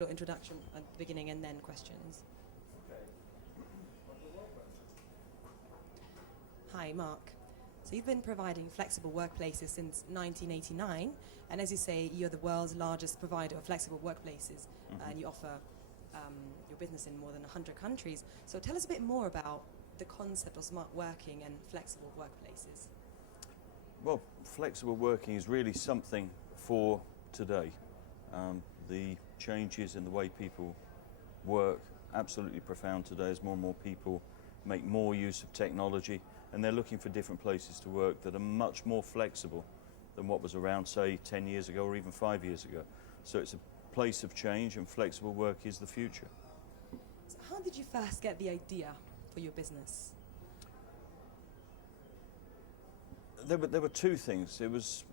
little introduction at the beginning and then questions. Hi, Mark. So you've been providing flexible workplaces since 1989, and as you say, you're the world's largest provider of flexible workplaces, and you offer your business in more than 100 countries. So tell us a bit more about the concept of smart working and flexible workplaces. Well, flexible working is really something for today. The changes in the way people work, absolutely profound today as more and more people make more use of technology, and they're looking for different places to work that are much more flexible than what was around, say, 10 years ago or even 5 years ago. So it's a place of change, and flexible work is the future. So how did you first get the idea for your business? There were two things.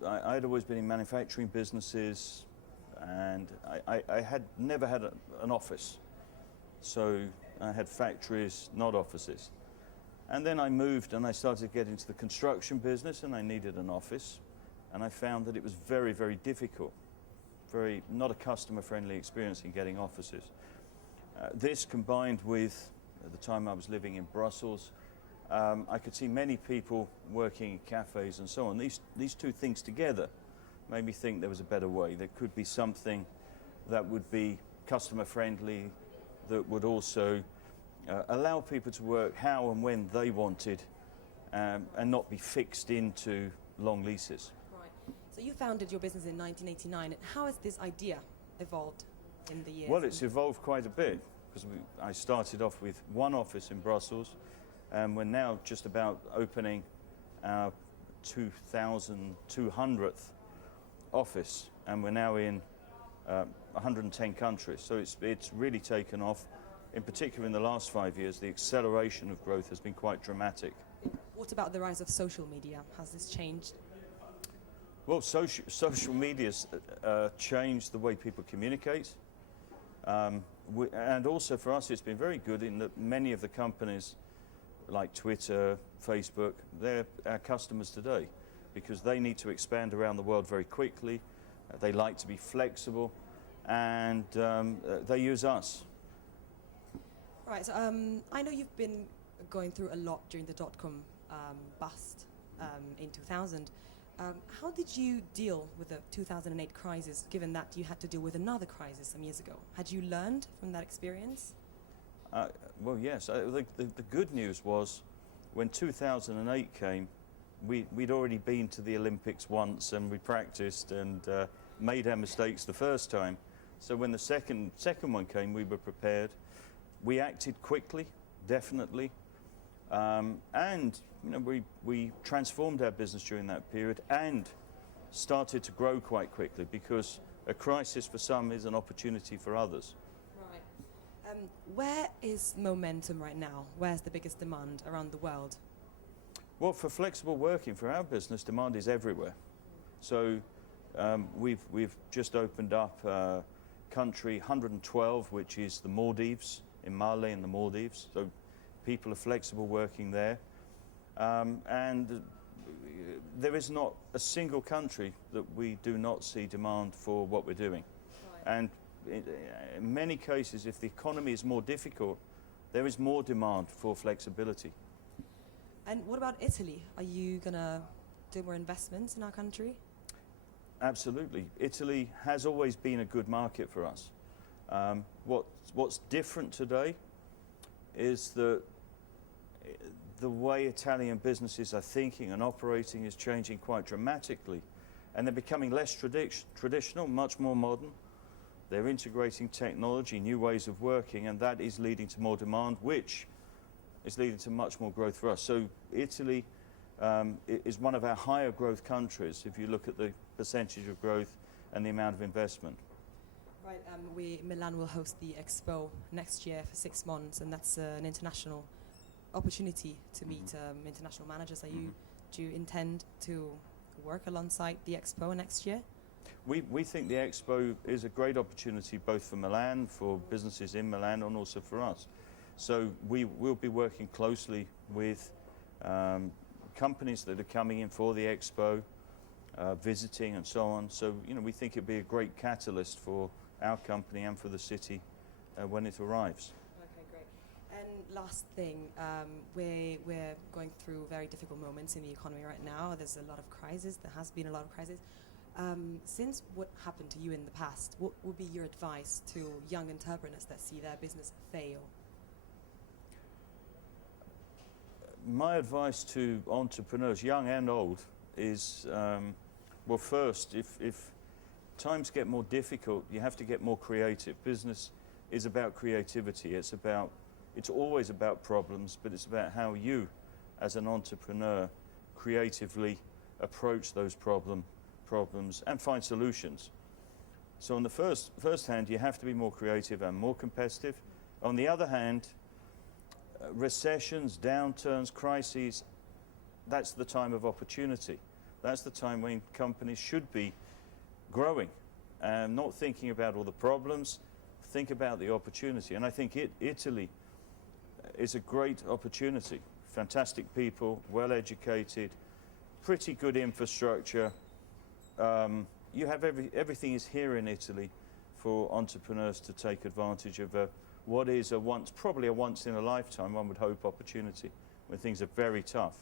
I'd always been in manufacturing businesses, and I had never had an office. So I had factories, not offices. And then I moved and I started to get into the construction business, and I needed an office. And I found that it was very, very difficult, not a customer-friendly experience in getting offices. This combined with, at the time I was living in Brussels, I could see many people working in cafes and so on. These two things together made me think there was a better way. There could be something that would be customer friendly, that would also allow people to work how and when they wanted, and not be fixed into long leases. Right. So you founded your business in 1989. How has this idea evolved in the years? Well, it's evolved quite a bit, because I started off with one office in Brussels, and we're now just about opening our 2,200th office, and we're now in 110 countries. So it's really taken off. In particular, in the last 5 years, the acceleration of growth has been quite dramatic. What about the rise of social media? Has this changed? Well, social media's changed the way people communicate. And also for us, it's been very good in that many of the companies like Twitter, Facebook, they're our customers today, because they need to expand around the world very quickly. They like to be flexible, and they use us. Right, so I know you've been going through a lot during the dot-com bust in 2000. How did you deal with the 2008 crisis, given that you had to deal with another crisis some years ago? Had you learned from that experience? Well, yes. The good news was, when 2008 came, we'd already been to the Olympics once, and we practiced and made our mistakes the first time. So when the second one came, we were prepared. We acted quickly, definitely, and we transformed our business during that period and started to grow quite quickly, because a crisis for some is an opportunity for others. Right. Where is momentum right now? Where's the biggest demand around the world? Well, for flexible working, for our business, demand is everywhere. So we've just opened up country 112, which is the Maldives, in Mali in the Maldives. So people are flexible working there. And there is not a single country that we do not see demand for what we're doing. Right. And in many cases, if the economy is more difficult, there is more demand for flexibility. And what about Italy? Are you going to do more investments in our country? Absolutely. Italy has always been a good market for us. What's different today is that the way Italian businesses are thinking and operating is changing quite dramatically, and they're becoming less traditional, much more modern. They're integrating technology, new ways of working, and that is leading to more demand, which is leading to much more growth for us. So Italy is one of our higher growth countries if you look at the percentage of growth and the amount of investment. Right, Milan will host the Expo next year for 6 months, and that's an international opportunity to meet international managers. Do you intend to work alongside the Expo next year? We think the Expo is a great opportunity both for Milan, for businesses in Milan, and also for us. So we will be working closely with companies that are coming in for the Expo, visiting and so on. So we think it'd be a great catalyst for our company and for the city when it arrives. Okay, great. And last thing, we're going through very difficult moments in the economy right now. There's a lot of crisis. There has been a lot of crisis. Since what happened to you in the past, what would be your advice to young entrepreneurs that see their business fail? My advice to entrepreneurs, young and old, is, well, first, if times get more difficult, you have to get more creative. Business is about creativity. It's always about problems, but it's about how you, as an entrepreneur, creatively approach those problems and find solutions. So on the first hand, you have to be more creative and more competitive. On the other hand, recessions, downturns, crises, that's the time of opportunity. That's the time when companies should be growing and not thinking about all the problems, think about the opportunity. And I think Italy is a great opportunity. Fantastic people, well educated, pretty good infrastructure. You have everything is here in Italy for entrepreneurs to take advantage of what is probably a once in a lifetime, one would hope, opportunity when things are very tough.